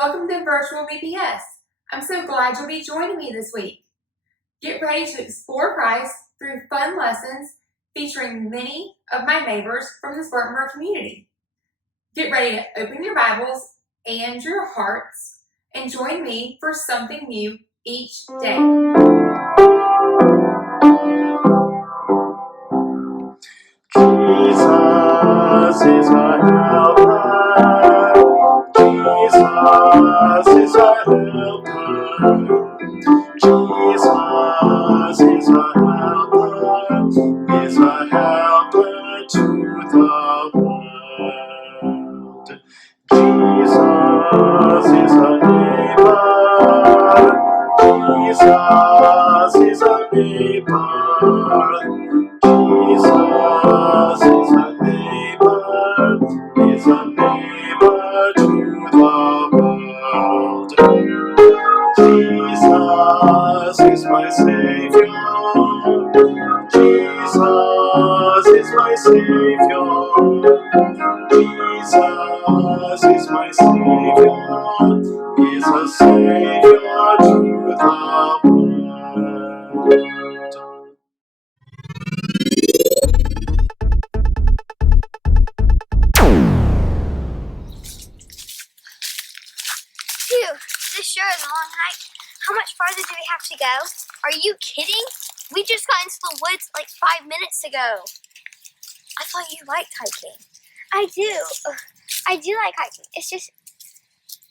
Welcome to Virtual VBS. I'm so glad you'll be joining me this week. Get ready to explore Christ through fun lessons featuring many of my neighbors from the Spartanburg community. Get ready to open your Bibles and your hearts and join me for something new each day. Jesus is my helper. Jesus is my helper. Jesus is my helper. Is a helper to the world. Jesus is a neighbor. Jesus is a neighbor. Jesus is a neighbor to the world. Jesus is my Savior. Jesus is my Savior. Jesus is my Savior. Is a Savior to the world. Phew, this sure is a long hike. How much farther do we have to go? Are you kidding? We just got into the woods like 5 minutes ago. I thought you liked hiking. I do. I do like hiking. It's just,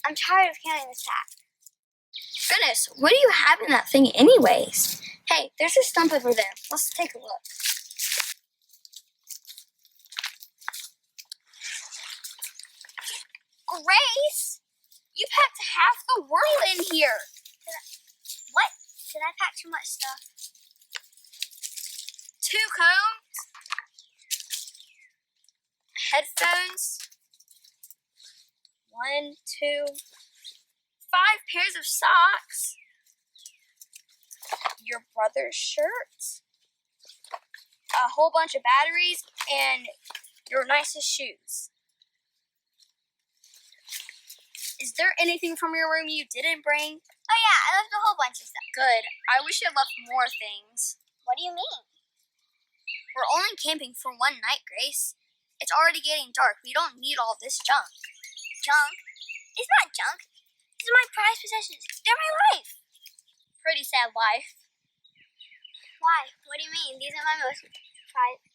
I'm tired of carrying the sack. Goodness, what do you have in that thing anyways? Hey, there's a stump over there. Let's take a look. Grace! You packed half the world in here. What? Did I pack too much stuff? 2 combs, headphones, 1, 2, 5 pairs of socks, your brother's shirt, a whole bunch of batteries, and your nicest shoes. Is there anything from your room you didn't bring? Oh yeah, I left a whole bunch of stuff. Good. I wish I left more things. What do you mean? We're only camping for 1 night, Grace. It's already getting dark. We don't need all this junk. Junk? It's not junk. These are my prized possessions. They're my life. Pretty sad life. Why? What do you mean? These are my most prized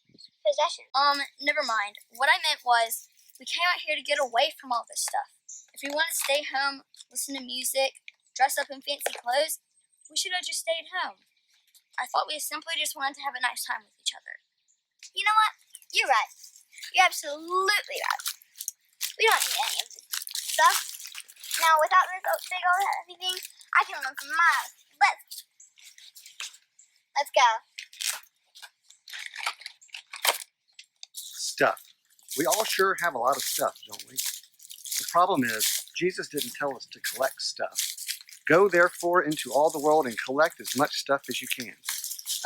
possessions. Never mind. What I meant was, we came out here to get away from all this stuff. If we want to stay home, listen to music, dress up in fancy clothes, we should have just stayed home. I thought we simply just wanted to have a nice time with each other. You know what? You're right. You're absolutely right. We don't need any of this stuff. Now, without this big old heavy thing, I can run for miles. Let's go. Stuff. We all sure have a lot of stuff, don't we? The problem is, Jesus didn't tell us to collect stuff. Go therefore into all the world and collect as much stuff as you can.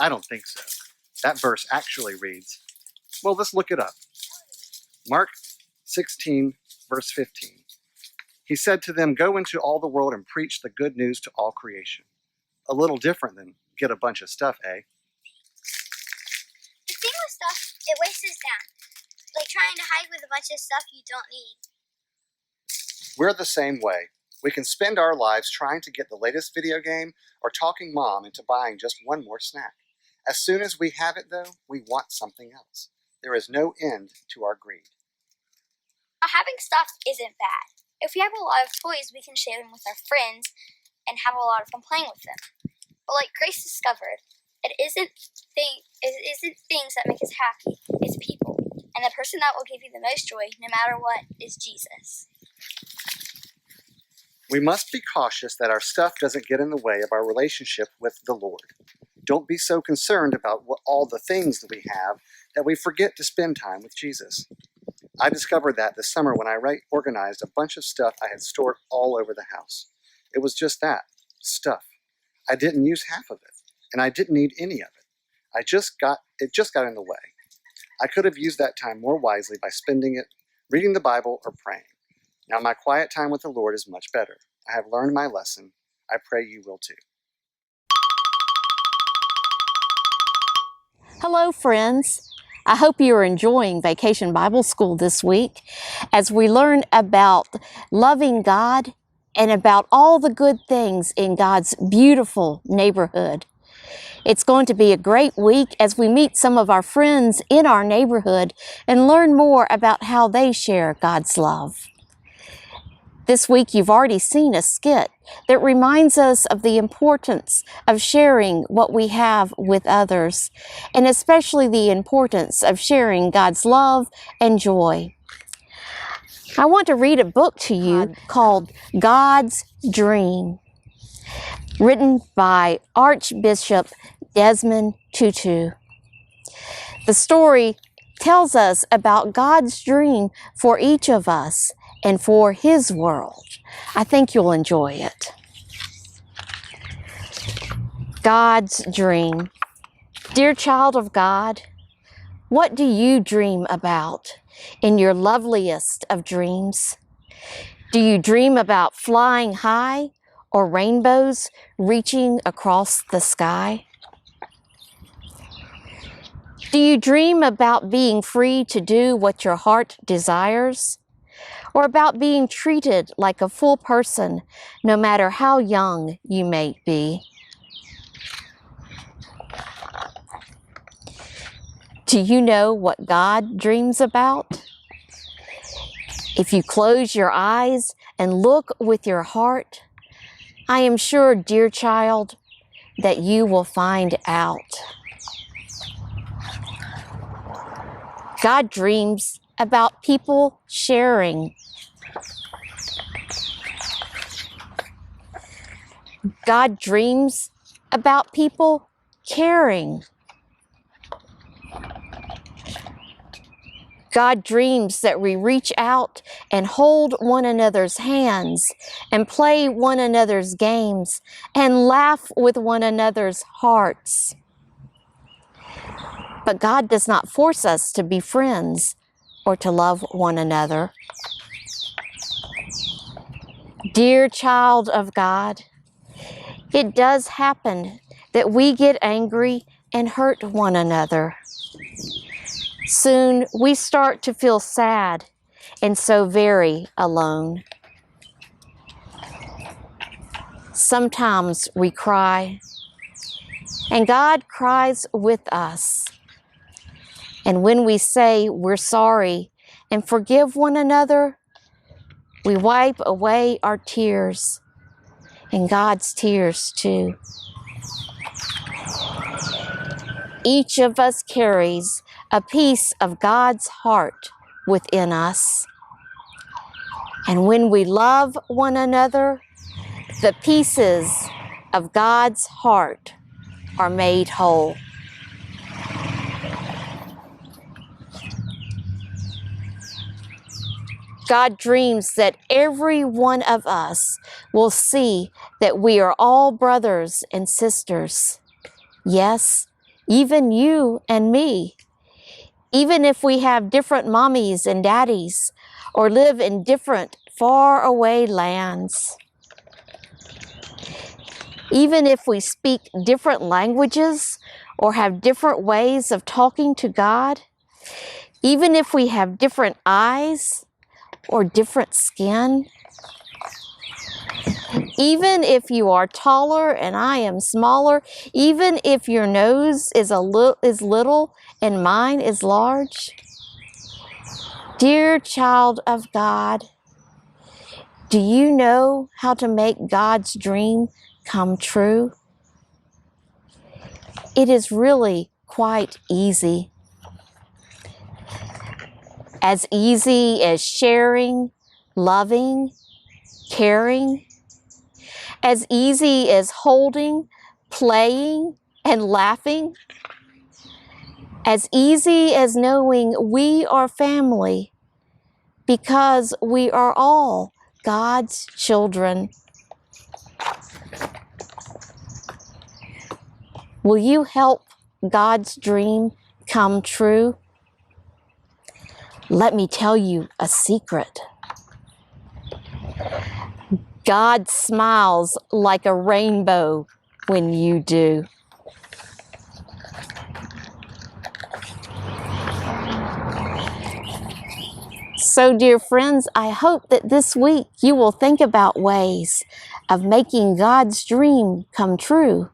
I don't think so. That verse actually reads, well, let's look it up. Mark 16, verse 15. He said to them, go into all the world and preach the good news to all creation. A little different than get a bunch of stuff, eh? The thing with stuff, it wastes us down. Like trying to hike with a bunch of stuff you don't need. We're the same way. We can spend our lives trying to get the latest video game or talking mom into buying just one more snack. As soon as we have it, though, we want something else. There is no end to our greed. Having stuff isn't bad. If we have a lot of toys, we can share them with our friends and have a lot of fun playing with them. But like Grace discovered, it isn't things that make us happy. It's people. And the person that will give you the most joy, no matter what, is Jesus. We must be cautious that our stuff doesn't get in the way of our relationship with the Lord. Don't be so concerned about all the things that we have that we forget to spend time with Jesus. I discovered that this summer when I organized a bunch of stuff I had stored all over the house. It was just that, stuff. I didn't use half of it, and I didn't need any of it. It just got in the way. I could have used that time more wisely by spending it reading the Bible or praying. Now my quiet time with the Lord is much better. I have learned my lesson. I pray you will too. Hello, friends. I hope you are enjoying Vacation Bible School this week as we learn about loving God and about all the good things in God's beautiful neighborhood. It's going to be a great week as we meet some of our friends in our neighborhood and learn more about how they share God's love. This week you've already seen a skit that reminds us of the importance of sharing what we have with others, and especially the importance of sharing God's love and joy. I want to read a book to you called God's Dream, written by Archbishop Desmond Tutu. The story tells us about God's dream for each of us and for His world. I think you'll enjoy it. God's dream. Dear child of God, what do you dream about in your loveliest of dreams? Do you dream about flying high or rainbows reaching across the sky? Do you dream about being free to do what your heart desires? Or about being treated like a full person, no matter how young you may be? Do you know what God dreams about? If you close your eyes and look with your heart, I am sure, dear child, that you will find out. God dreams about people sharing. God dreams about people caring. God dreams that we reach out and hold one another's hands and play one another's games and laugh with one another's hearts. But God does not force us to be friends or to love one another. Dear child of God, it does happen that we get angry and hurt one another. Soon we start to feel sad and so very alone. Sometimes we cry, and God cries with us. And when we say we're sorry and forgive one another, we wipe away our tears and God's tears too. Each of us carries a piece of God's heart within us. And when we love one another, the pieces of God's heart are made whole. God dreams that every one of us will see that we are all brothers and sisters. Yes, even you and me. Even if we have different mommies and daddies or live in different faraway lands. Even if we speak different languages or have different ways of talking to God. Even if we have different eyes or different skin. Even if you are taller and I am smaller, even if your nose is little and mine is large. Dear child of God, do you know how to make God's dream come true? It is really quite easy. As easy as sharing, loving, caring. As easy as holding, playing, and laughing. As easy as knowing we are family because we are all God's children. Will you help God's dream come true? Let me tell you a secret. God smiles like a rainbow when you do. So, dear friends, I hope that this week you will think about ways of making God's dream come true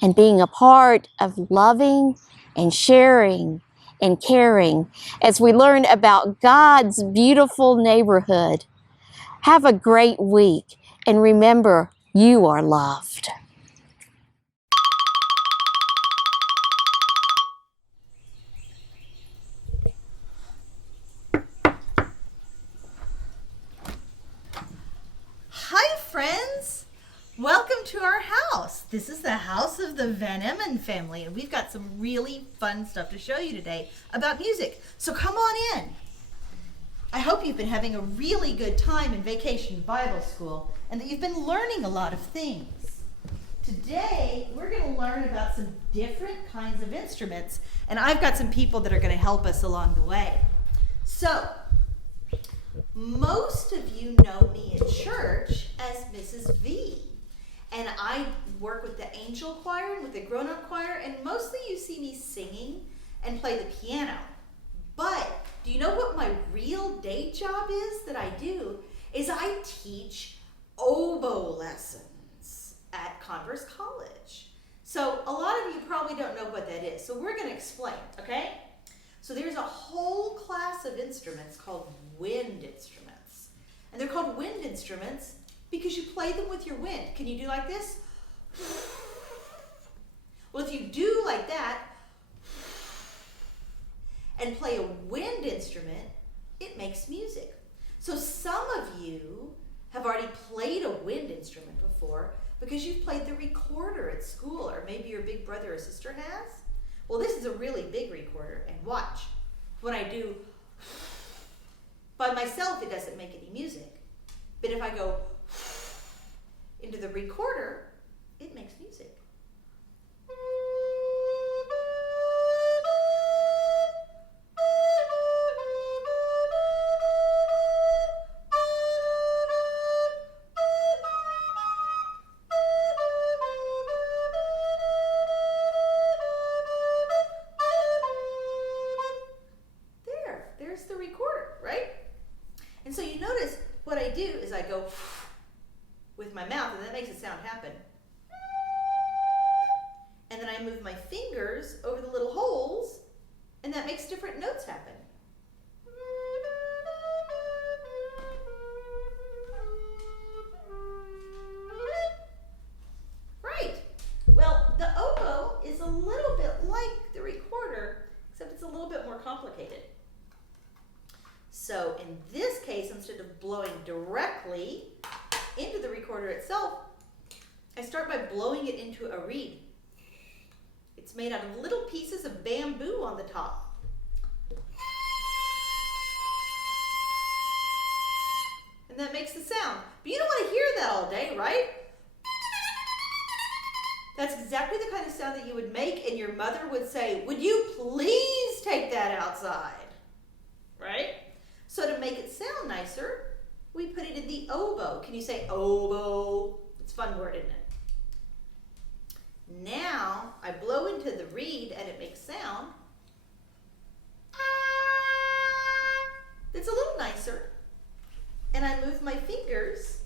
and being a part of loving and sharing and caring as we learn about God's beautiful neighborhood. Have a great week, and remember, you are loved. Hi, friends! Welcome to our house. This is the house of the Vaneman family, and we've got some really fun stuff to show you today about music. So come on in. I hope you've been having a really good time in Vacation Bible School and that you've been learning a lot of things. Today, we're going to learn about some different kinds of instruments, and I've got some people that are going to help us along the way. So, most of you know me in church as Mrs. V, and I work with the angel choir and with the grown-up choir, and mostly you see me singing and play the piano. But do you know what my real day job is that I do? Is I teach oboe lessons at Converse College. So a lot of you probably don't know what that is, so we're going to explain, okay? So there's a whole class of instruments called wind instruments. And they're called wind instruments because you play them with your wind. Can you do like this? Well, if you do like that and play a wind instrument, it makes music. So some of you have already played a wind instrument before because you've played the recorder at school, or maybe your big brother or sister has. Well, this is a really big recorder, and watch. When I do by myself, it doesn't make any music. But if I go into the recorder, it makes music. There's the recorder, right? And so you notice what I do is I go with my mouth, and that makes a sound happen. And then I move my fingers over the little holes, and that makes different notes happen. Right. Well, the oboe is a little bit like the recorder, except it's a little bit more complicated. So in this case, instead of blowing directly into the recorder itself, I start by blowing it into a reed. It's made out of little pieces of bamboo on the top. And that makes the sound. But you don't want to hear that all day, right? That's exactly the kind of sound that you would make, and your mother would say, "Would you please take that outside?" Right? So to make it sound nicer, we put it in the oboe. Can you say oboe? It's a fun word, isn't it? Now I blow into the reed and it makes sound. It's a little nicer. And I move my fingers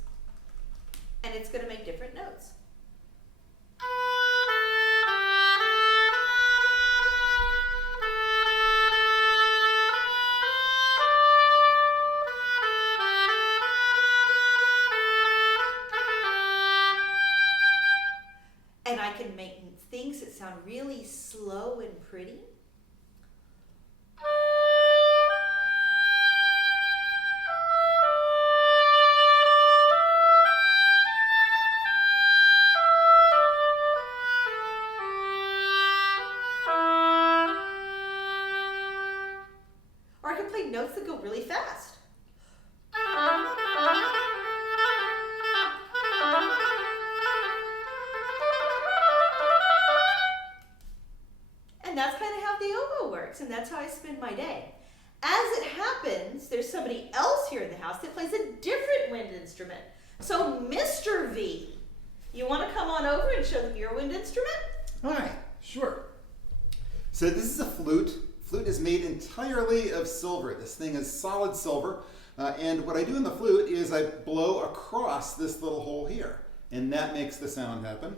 and it's going to make different notes. And I can make things that sound really slow and pretty. Or I can play notes that go really fast. And that's kind of how the oboe works, and that's how I spend my day. As it happens, there's somebody else here in the house that plays a different wind instrument. So, Mr. V, you want to come on over and show them your wind instrument? Hi, sure. So this is a flute. Flute is made entirely of silver. This thing is solid silver. And what I do in the flute is I blow across this little hole here. And that makes the sound happen.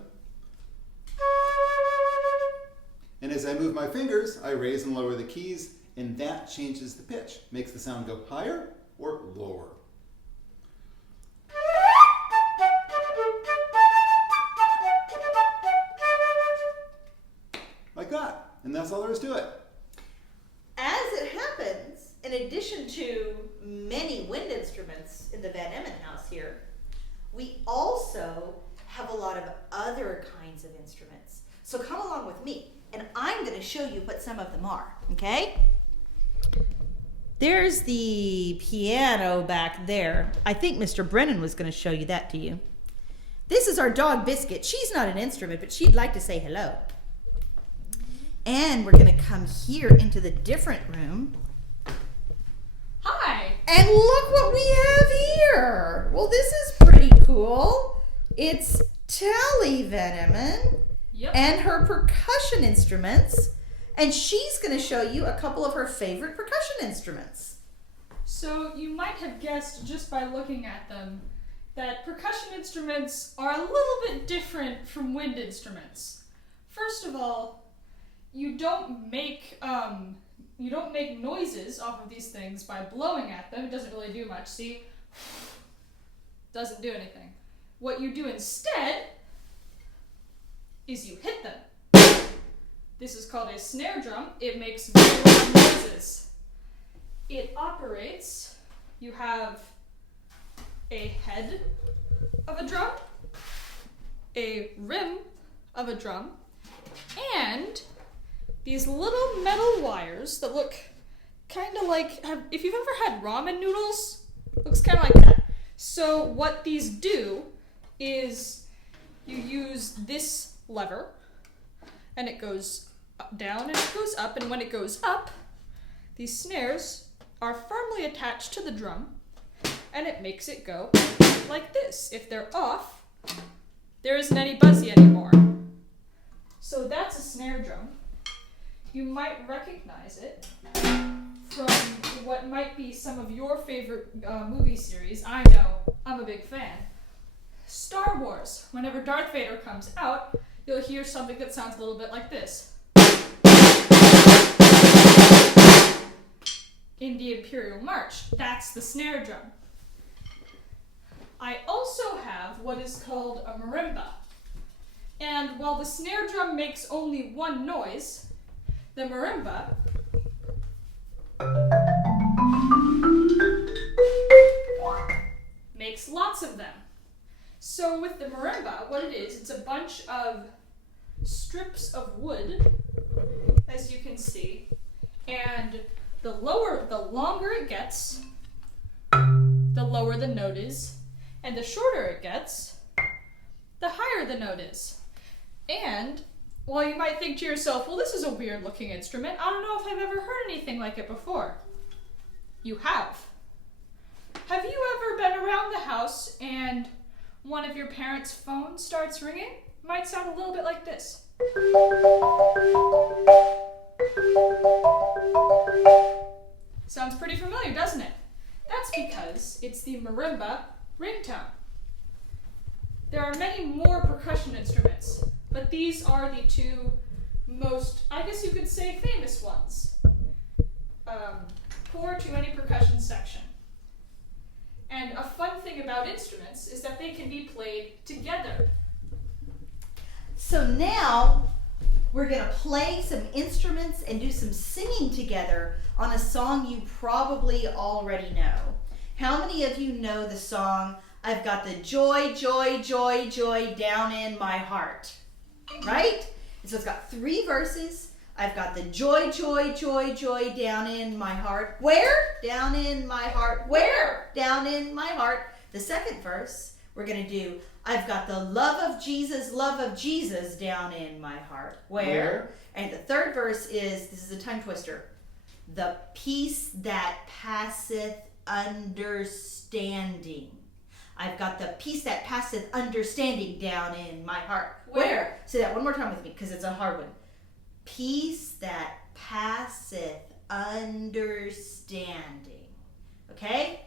And as I move my fingers, I raise and lower the keys, and that changes the pitch. Makes the sound go higher or lower. Like that. And that's all there is to it. As it happens, in addition to many wind instruments in the Vaneman house here, we also have a lot of other kinds of instruments. So come along with me, and I'm going to show you what some of them are, okay? There's the piano back there. I think Mr. Brennan was going to show you that to you. This is our dog Biscuit. She's not an instrument, but she'd like to say hello. And we're going to come here into the different room. Hi! And look what we have here. Well, this is pretty cool. It's Tally Vaneman and her percussion instruments. And she's going to show you a couple of her favorite percussion instruments. So you might have guessed just by looking at them that percussion instruments are a little bit different from wind instruments. First of all, you don't make noises off of these things by blowing at them. It doesn't really do much. See? Doesn't do anything. What you do instead is you hit them. This is called a snare drum. It makes very loud noises. It operates, you have a head of a drum, a rim of a drum, and these little metal wires that look kind of like, if you've ever had ramen noodles, looks kind of like that. So what these do is you use this lever, and it goes down and it goes up, and when it goes up, these snares are firmly attached to the drum, and it makes it go like this. If they're off, there isn't any buzzy anymore. So that's a snare drum. You might recognize it from what might be some of your favorite movie series. I know, I'm a big fan. Star Wars. Whenever Darth Vader comes out, you'll hear something that sounds a little bit like this. In the Imperial March, that's the snare drum. I also have what is called a marimba. And while the snare drum makes only one noise, the marimba makes lots of them. So with the marimba, what it is, it's a bunch of strips of wood, as you can see, and the longer it gets, the lower the note is, and the shorter it gets, the higher the note is. And while you might think to yourself, well, this is a weird looking instrument, I don't know if I've ever heard anything like it before. You have. Have you ever been around the house and one of your parents' phones starts ringing? It might sound a little bit like this. Sounds pretty familiar, doesn't it? That's because it's the marimba ringtone. There are many more percussion instruments, but these are the two most, I guess you could say, famous ones. Core to any percussion section. And a fun thing about instruments is that they can be played together. So now we're going to play some instruments and do some singing together on a song you probably already know. How many of you know the song, I've got the joy, joy, joy, joy down in my heart? Right? And so it's got 3 verses. I've got the joy, joy, joy, joy down in my heart. Where? Down in my heart. Where? Down in my heart. The second verse, we're going to do, I've got the love of Jesus down in my heart. Where? And the third verse is, this is a tongue twister, the peace that passeth understanding. I've got the peace that passeth understanding down in my heart. Where? Say that one more time with me, because it's a hard one. Peace that passeth understanding. Okay?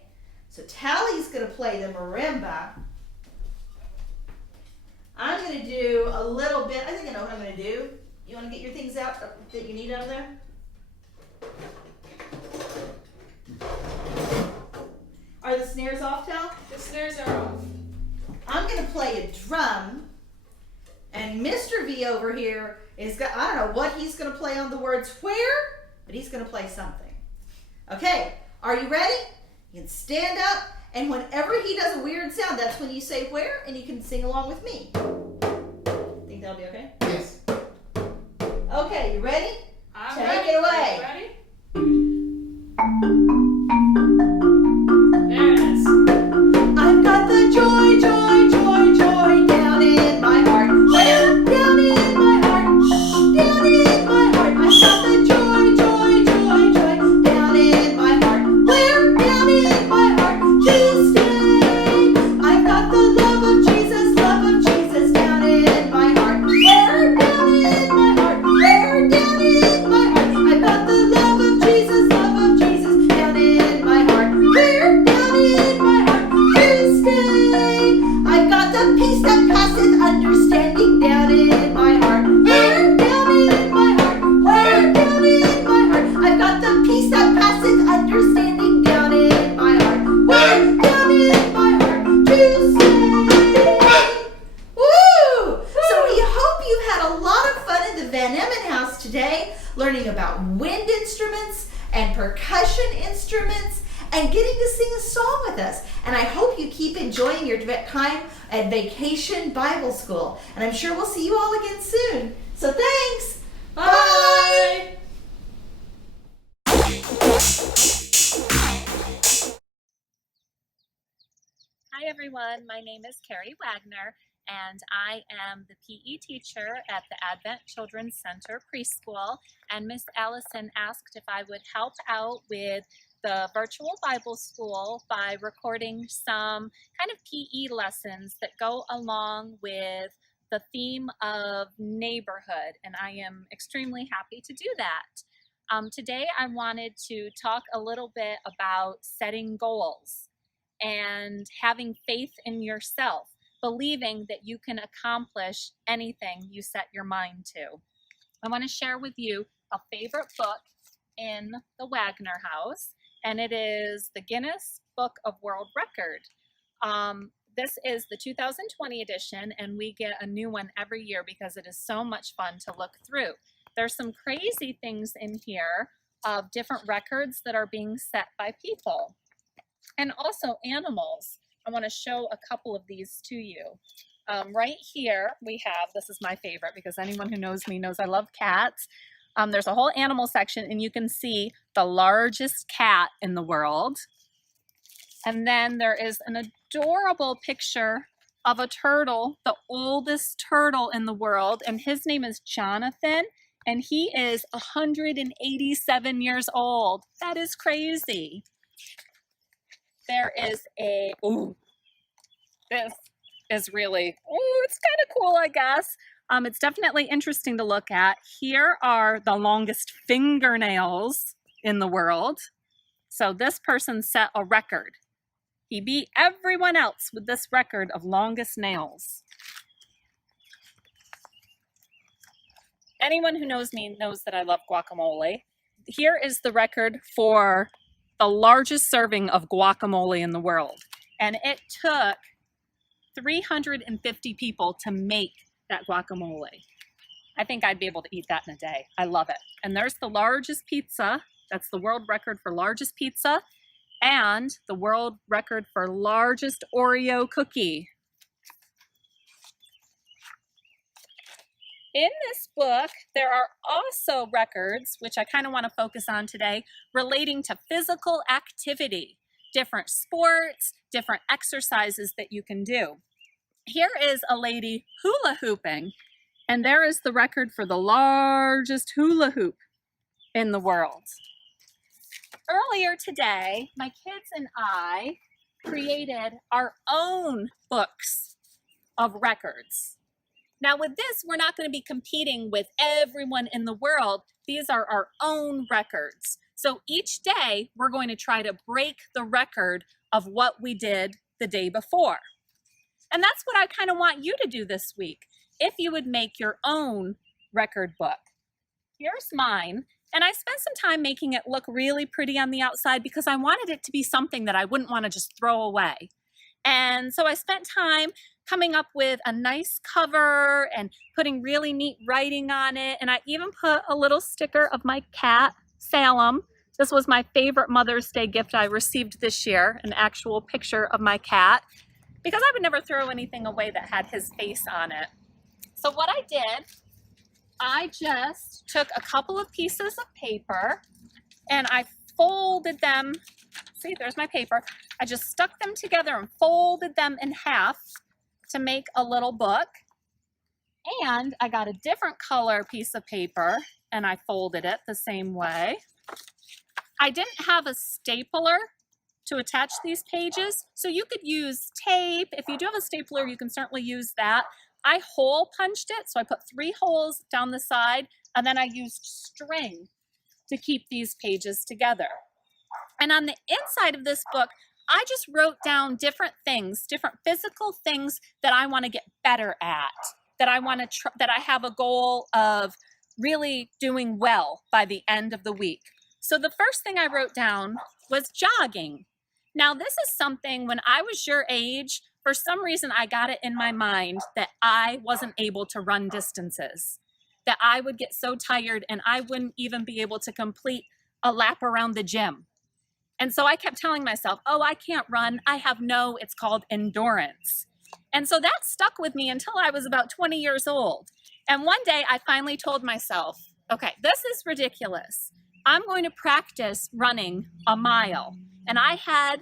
So Tally's going to play the marimba. I'm going to do a little bit. I think I know what I'm going to do. You want to get your things out that you need out of there? Are the snares off, Tal? The snares are off. I'm going to play a drum. And Mr. V over here is got, I don't know what he's going to play on the words where, but he's going to play something. Okay, are you ready? You can stand up, and whenever he does a weird sound, that's when you say where, and you can sing along with me. Think that'll be okay? Yes. Okay, you ready? I'm Take ready. it away. Ready? There it is. I've got the joy, joy, joy, joy down in my heart. Where? Down in my heart. Down in my heart. I've got the joy, joy, joy, joy down in my heart. Where? Down in my heart to stay. I've got the love of Jesus down in my heart. Where? Down in my heart. Where? Down in my heart. I've got the love of Jesus down in my heart. Where? Down in my heart to stay. I've got the peace that passeth understanding down in my heart. Where? Down in my heart. Where? Down in my heart. I've got the peace that passeth understanding down in my heart. Where? Down in my heart to stay. Woo! So we hope you had a lot of fun in the Vaneman house today, learning about wind instruments and percussion instruments, and getting to sing a song with us. And I hope you keep enjoying your time at Vacation Bible School. And I'm sure we'll see you all again soon. So thanks. Bye. Hi everyone, my name is Keri Wagner and I am the PE teacher at the Advent Children's Center Preschool, and Miss Allison asked if I would help out with the virtual Bible school by recording some kind of PE lessons that go along with the theme of neighborhood, and I am extremely happy to do that. Today I wanted to talk a little bit about setting goals and having faith in yourself, believing that you can accomplish anything you set your mind to. I want to share with you a favorite book in the Wagner house, and it is the Guinness Book of World Record. This is the 2020 edition, and we get a new one every year because it is so much fun to look through. There's some crazy things in here of different records that are being set by people. And also animals. I want to show a couple of these to you. Right here we have, this is my favorite because anyone who knows me knows I love cats. There's a whole animal section, and you can see the largest cat in the world. And then there is an adorable picture of a turtle, the oldest turtle in the world, and his name is Jonathan, and he is 187 years old. That is crazy. There is a, this is really, it's kind of cool, I guess. It's definitely interesting to look at. Here are the longest fingernails in the world. So this person set a record. He beat everyone else with this record of longest nails. Anyone who knows me knows that I love guacamole. Here is the record for the largest serving of guacamole in the world. And it took 350 people to make that guacamole. I think I'd be able to eat that in a day. I love it. And there's the largest pizza. That's the world record for largest pizza and the world record for largest Oreo cookie. In this book, there are also records, which I kind of want to focus on today, relating to physical activity, different sports, different exercises that you can do. Here is a lady hula hooping, and there is the record for the largest hula hoop in the world. Earlier today, my kids and I created our own books of records. Now with this, we're not going to be competing with everyone in the world. These are our own records. So each day, we're going to try to break the record of what we did the day before. And that's what I kind of want you to do this week, if you would make your own record book. Here's mine, and I spent some time making it look really pretty on the outside because I wanted it to be something that I wouldn't want to just throw away. And so I spent time coming up with a nice cover and putting really neat writing on it. And I even put a little sticker of my cat, Salem. This was my favorite Mother's Day gift I received this year, an actual picture of my cat, because I would never throw anything away that had his face on it. So what I did, I just took a couple of pieces of paper and I folded them. See, there's my paper. I just stuck them together and folded them in half to make a little book. And I got a different color piece of paper and I folded it the same way. I didn't have a stapler to attach these pages, so you could use tape. If you do have a stapler, you can certainly use that. I hole punched it, so I put 3 holes down the side, and then I used string to keep these pages together. And on the inside of this book, I just wrote down different things, different physical things that I want to get better at, that I want to that I have a goal of really doing well by the end of the week. So the first thing I wrote down was jogging. Now this is something when I was your age, for some reason I got it in my mind that I wasn't able to run distances, that I would get so tired and I wouldn't even be able to complete a lap around the gym. And so I kept telling myself, oh, I can't run. It's called endurance. And so that stuck with me until I was about 20 years old. And one day I finally told myself, okay, this is ridiculous. I'm going to practice running a mile. And I had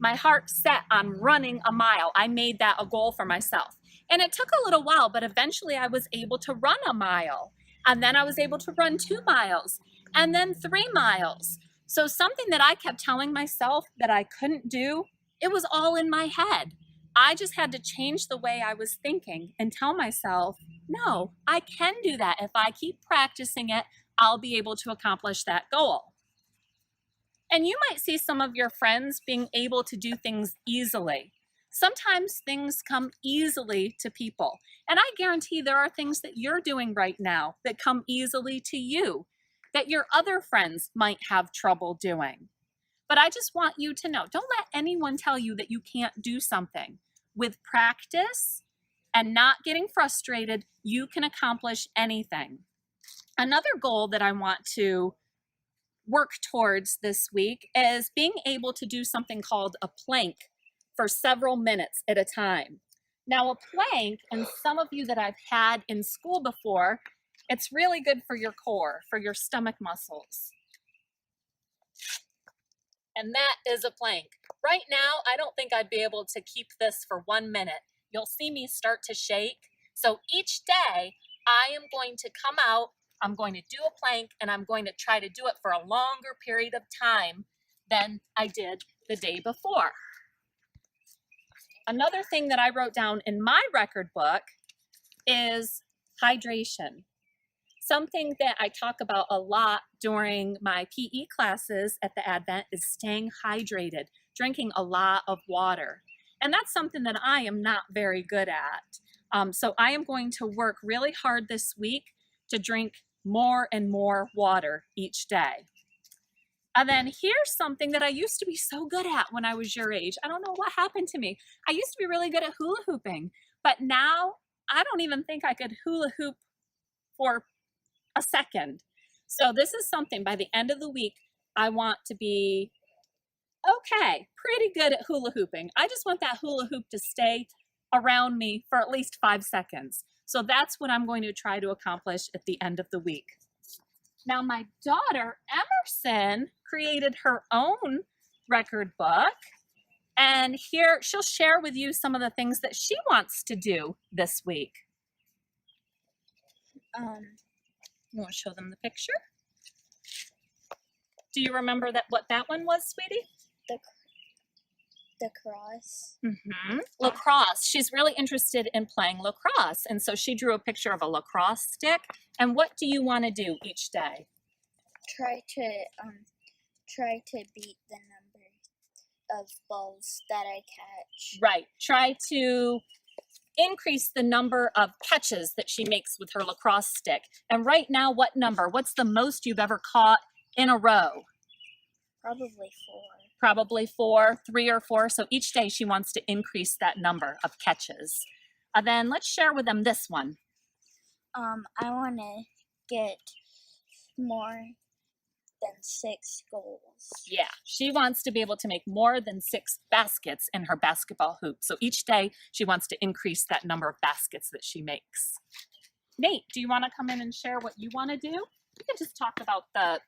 my heart set on running a mile. I made that a goal for myself. And it took a little while, but eventually I was able to run a mile. And then I was able to run 2 miles and then 3 miles. So something that I kept telling myself that I couldn't do, it was all in my head. I just had to change the way I was thinking and tell myself, no, I can do that. If I keep practicing it, I'll be able to accomplish that goal. And you might see some of your friends being able to do things easily. Sometimes things come easily to people. And I guarantee there are things that you're doing right now that come easily to you, that your other friends might have trouble doing. But I just want you to know, don't let anyone tell you that you can't do something. With practice and not getting frustrated, you can accomplish anything. Another goal that I want to work towards this week is being able to do something called a plank for several minutes at a time. Now a plank, and some of you that I've had in school before, it's really good for your core, for your stomach muscles. And that is a plank. Right now, I don't think I'd be able to keep this for 1 minute. You'll see me start to shake. So each day, I am going to come out, I'm going to do a plank, and I'm going to try to do it for a longer period of time than I did the day before. Another thing that I wrote down in my record book is hydration. Something that I talk about a lot during my PE classes at the Advent is staying hydrated, drinking a lot of water. And that's something that I am not very good at. So I am going to work really hard this week to drink more and more water each day. And then here's something that I used to be so good at when I was your age. I don't know what happened to me. I used to be really good at hula hooping, but now I don't even think I could hula hoop for a second. So this is something by the end of the week, I want to be okay, pretty good at hula hooping. I just want that hula hoop to stay around me for at least 5 seconds. So that's what I'm going to try to accomplish at the end of the week. Now my daughter, Emerson, created her own record book. And here she'll share with you some of the things that she wants to do this week. You want to show them the picture? Do you remember what that one was, sweetie? Lacrosse. Lacrosse. She's really interested in playing lacrosse, and so she drew a picture of a lacrosse stick. And what do you want to do each day? Try to beat the number of balls that I catch. Right. Try to increase the number of catches that she makes with her lacrosse stick. And right now, what number? What's the most you've ever caught in a row? Probably 4. Probably 4, 3 or 4. So each day she wants to increase that number of catches. Then let's share with them this one. I want to get more than 6 goals. Yeah, she wants to be able to make more than 6 baskets in her basketball hoop. So each day she wants to increase that number of baskets that she makes. Nate, do you want to come in and share what you want to do? You can just talk about the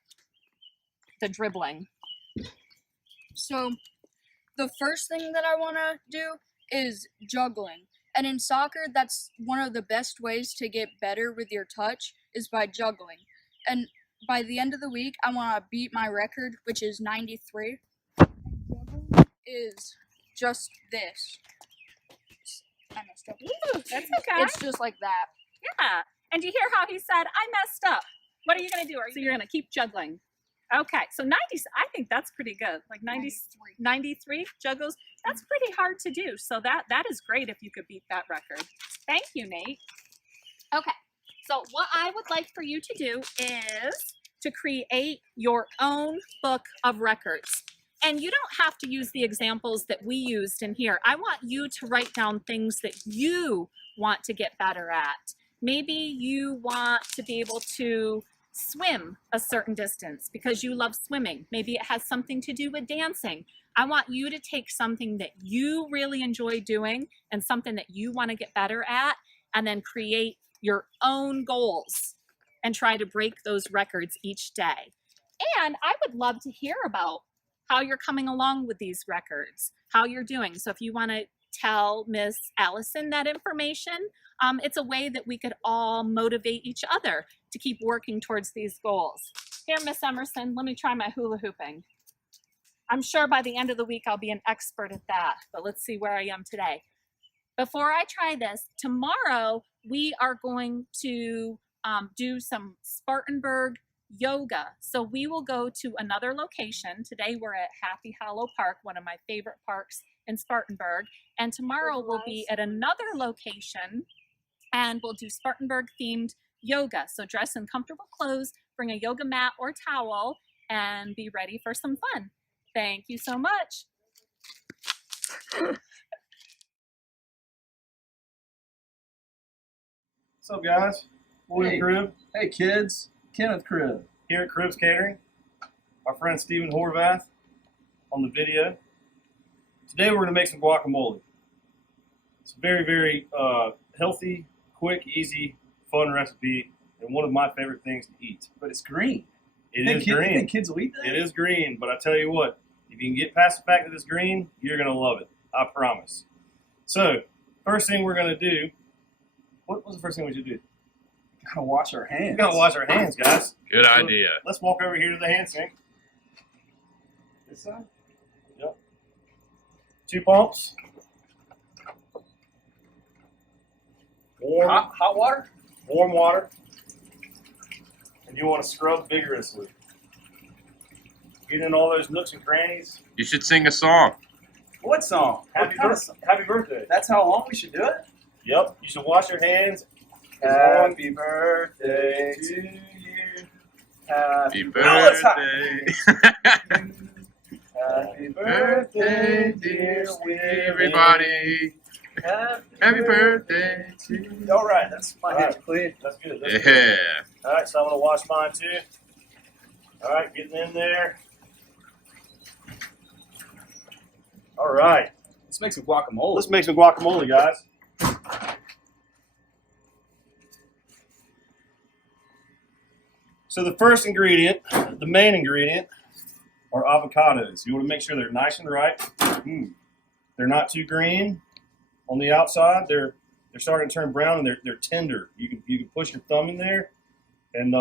dribbling. So the first thing that I want to do is juggling. And in soccer, that's one of the best ways to get better with your touch is by juggling. And by the end of the week, I want to beat my record, which is 93. And juggling is just this. I messed up. That's okay. It's just like that. Yeah. And you hear how he said, I messed up. What are you going to do? You're going to keep juggling. Okay. So 90, I think that's pretty good. Like 93 juggles. That's pretty hard to do. So that is great if you could beat that record. Thank you, Nate. Okay. So what I would like for you to do is to create your own book of records. And you don't have to use the examples that we used in here. I want you to write down things that you want to get better at. Maybe you want to be able to swim a certain distance because you love swimming. Maybe it has something to do with dancing. I want you to take something that you really enjoy doing and something that you want to get better at, and then create your own goals and try to break those records each day. And I would love to hear about how you're coming along with these records, how you're doing. So if you want to tell Miss Allison that information, it's a way that we could all motivate each other to keep working towards these goals. Here, Miss Emerson, let me try my hula hooping. I'm sure by the end of the week I'll be an expert at that, but let's see where I am today. Before I try this, tomorrow we are going to do some Spartanburg yoga. So we will go to another location. Today we're at Happy Hollow Park, one of my favorite parks in Spartanburg. And tomorrow we'll be at another location and we'll do Spartanburg themed yoga. So dress in comfortable clothes, bring a yoga mat or towel, and be ready for some fun. Thank you so much. What's up, guys? William Cribb. Hey, kids. Kenneth Cribb. Here at Cribb's Catering. Our friend Stephen Horvath on the video. Today we're going to make some guacamole. It's a very, very healthy, quick, easy, fun recipe, and one of my favorite things to eat. But it's green. It is green. You think kids will eat that? It is green, but I tell you what, if you can get past the fact that it's green, you're going to love it. I promise. So, first thing we're going to do, what was the first thing we should do? Gotta wash our hands. We gotta wash our hands, guys. Good So, idea. Let's walk over here to the hand sink. This side? Yep. 2 pumps. Warm, Hot water? warm water. And you want to scrub vigorously. Get in all those nooks and crannies. You should sing a song. What song? Happy birthday. That's how long we should do it? Yep. You should wash your hands. Happy birthday to you. Happy birthday. birthday. Happy birthday, dear everybody. Happy birthday to you. All right, that's my All hands right. clean. That's good. That's good. Yeah. All right, so I'm going to wash mine too. All right, getting in there. All right. Let's make some guacamole. Let's make some guacamole, guys. So the first ingredient, the main ingredient, are avocados. You want to make sure they're nice and ripe. They're not too green on the outside. They're starting to turn brown and they're tender. You can push your thumb in there and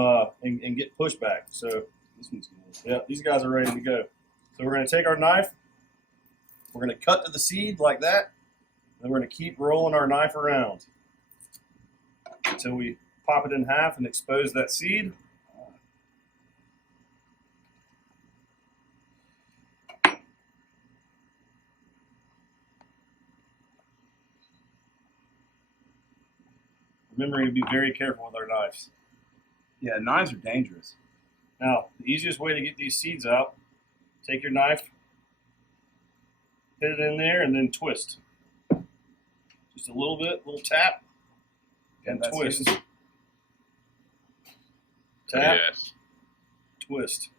get pushback. So This one's good. yeah, these guys are ready to go. So we're going to take our knife We're going to cut to the seed like that. Then we're going to keep rolling our knife around until we pop it in half and expose that seed. Remembering to be very careful with our knives. Yeah, knives are dangerous. Now, the easiest way to get these seeds out, take your knife, hit it in there, and then twist. Just a little bit, little tap, and twist. Tap, Yes. twist.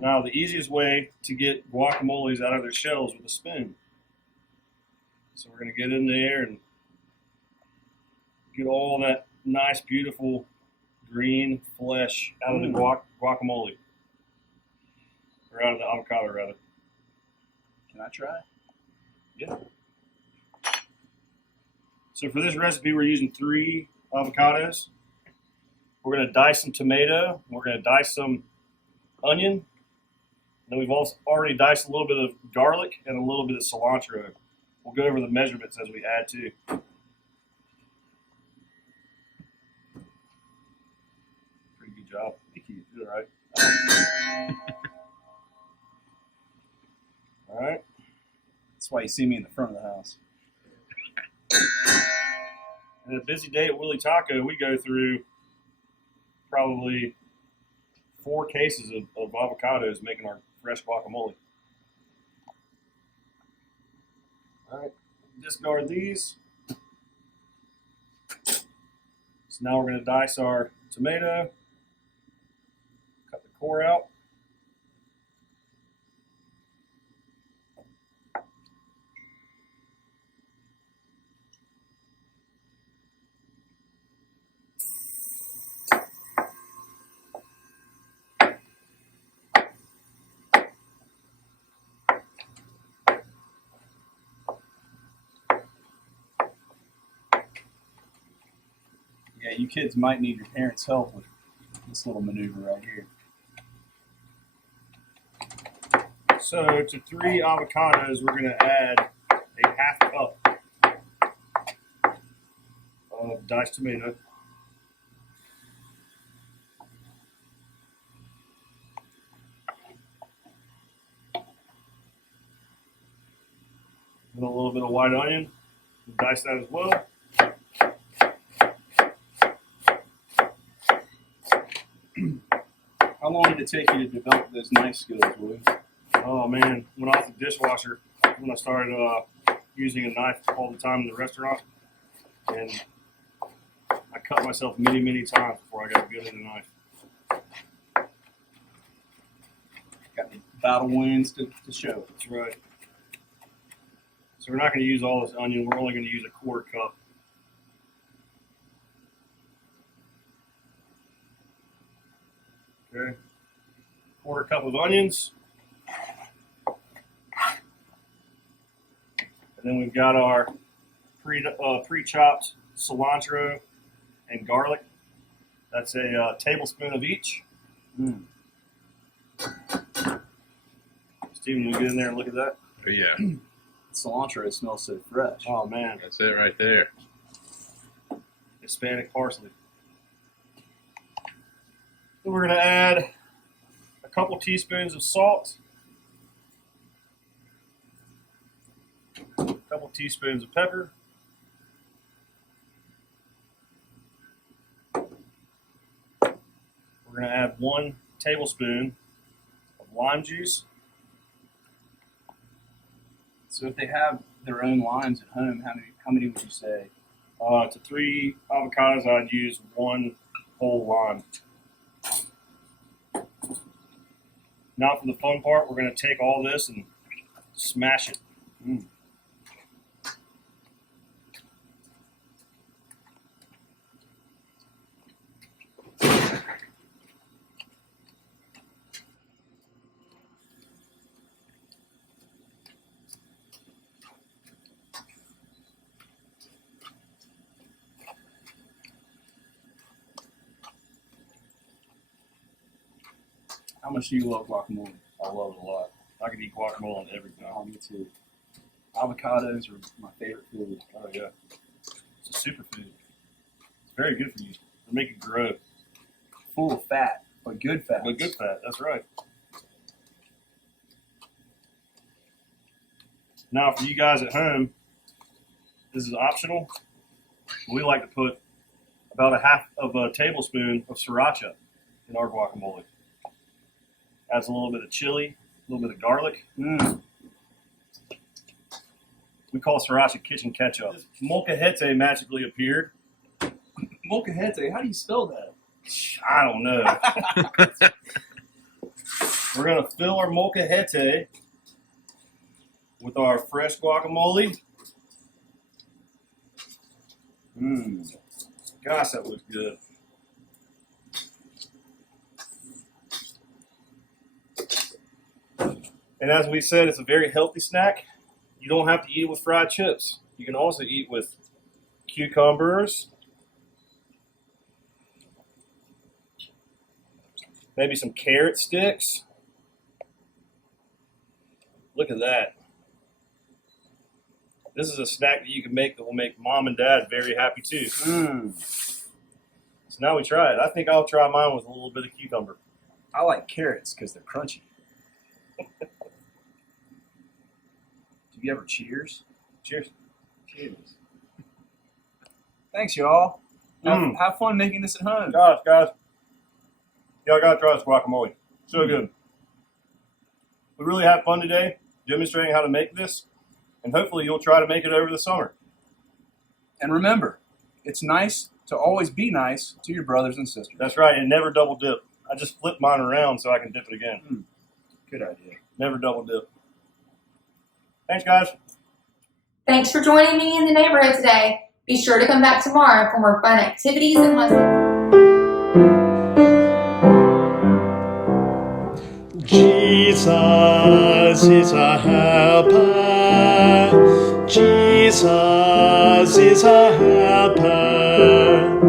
Now, the easiest way to get guacamoles out of their shells with a spoon. So we're going to get in there and get all that nice, beautiful green flesh out of the guacamole. Or out of the avocado, rather. Can I try? Yeah. So for this recipe, we're using 3 avocados. We're going to dice some tomato. We're going to dice some onion. Then we've also already diced a little bit of garlic and a little bit of cilantro. We'll go over the measurements as we add too. Pretty good job. Thank you. You did all right. All right. That's why you see me in the front of the house. And a busy day at Willy Taco, we go through probably 4 cases of avocados making our fresh guacamole. All right, discard these. So now we're going to dice our tomato, cut the core out. Yeah, you kids might need your parents' help with this little maneuver right here. So to 3 avocados, we're going to add a half cup of diced tomato. And a little bit of white onion. We'll dice that as well. How long did it take you to develop those knife skills, Willie? Oh man, went off the dishwasher when I started using a knife all the time in the restaurant, and I cut myself many, many times before I got good at a knife. Got the battle wounds to show. That's right. So we're not going to use all this onion. We're only going to use a 1/4 cup. Okay, 1/4 cup of onions. And then we've got our pre-chopped cilantro and garlic. That's a tablespoon of each. Steven, you get in there and look at that? Oh, yeah. Cilantro smells so fresh. Oh, man. That's it right there. Hispanic parsley. Then we're going to add a couple teaspoons of salt, a couple teaspoons of pepper, we're going to add 1 tablespoon of lime juice. So if they have their own limes at home, how many would you say? To 3 avocados, I'd use 1 whole lime. Now for the fun part, we're going to take all this and smash it. How much do you love guacamole? I love it a lot. I could eat guacamole on everything. Oh, me too. Avocados are my favorite food. Oh yeah, it's a superfood. It's very good for you. They make you grow. Full of fat, but good fat. But good fat, that's right. Now for you guys at home, this is optional. We like to put about a half of a tablespoon of sriracha in our guacamole. Adds a little bit of chili, a little bit of garlic. We call sriracha kitchen ketchup. Molcajete magically appeared. Molcajete, how do you spell that? I don't know. We're going to fill our molcajete with our fresh guacamole. Gosh, that looks good. And as we said, it's a very healthy snack. You don't have to eat it with fried chips. You can also eat with cucumbers, maybe some carrot sticks. Look at that. This is a snack that you can make that will make mom and dad very happy too. So now we try it. I think I'll try mine with a little bit of cucumber. I like carrots because they're crunchy. Do you ever cheers? Cheers. Cheers. Thanks, y'all. Have fun making this at home. Guys, y'all gotta try this guacamole. So good. We really had fun today demonstrating how to make this, and hopefully you'll try to make it over the summer. And remember, it's nice to always be nice to your brothers and sisters. That's right, and never double dip. I just flipped mine around so I can dip it again. Good idea. Never double dip. Thanks, guys. Thanks for joining me in the neighborhood today. Be sure to come back tomorrow for more fun activities and lessons. Jesus is a helper. Jesus is a helper.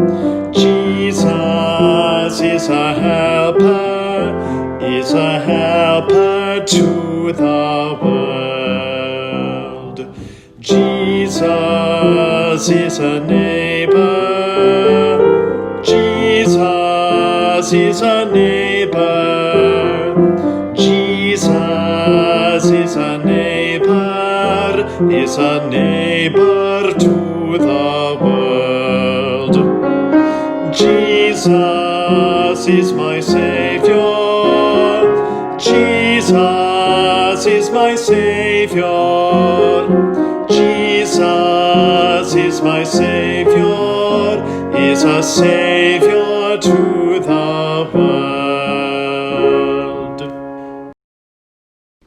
Jesus is a helper. Is a helper to the world. Jesus is a neighbor. Jesus is a neighbor. Jesus is a neighbor to the world. Jesus is my Savior. Jesus is my Savior. Jesus is my Savior. Is a Savior to the world.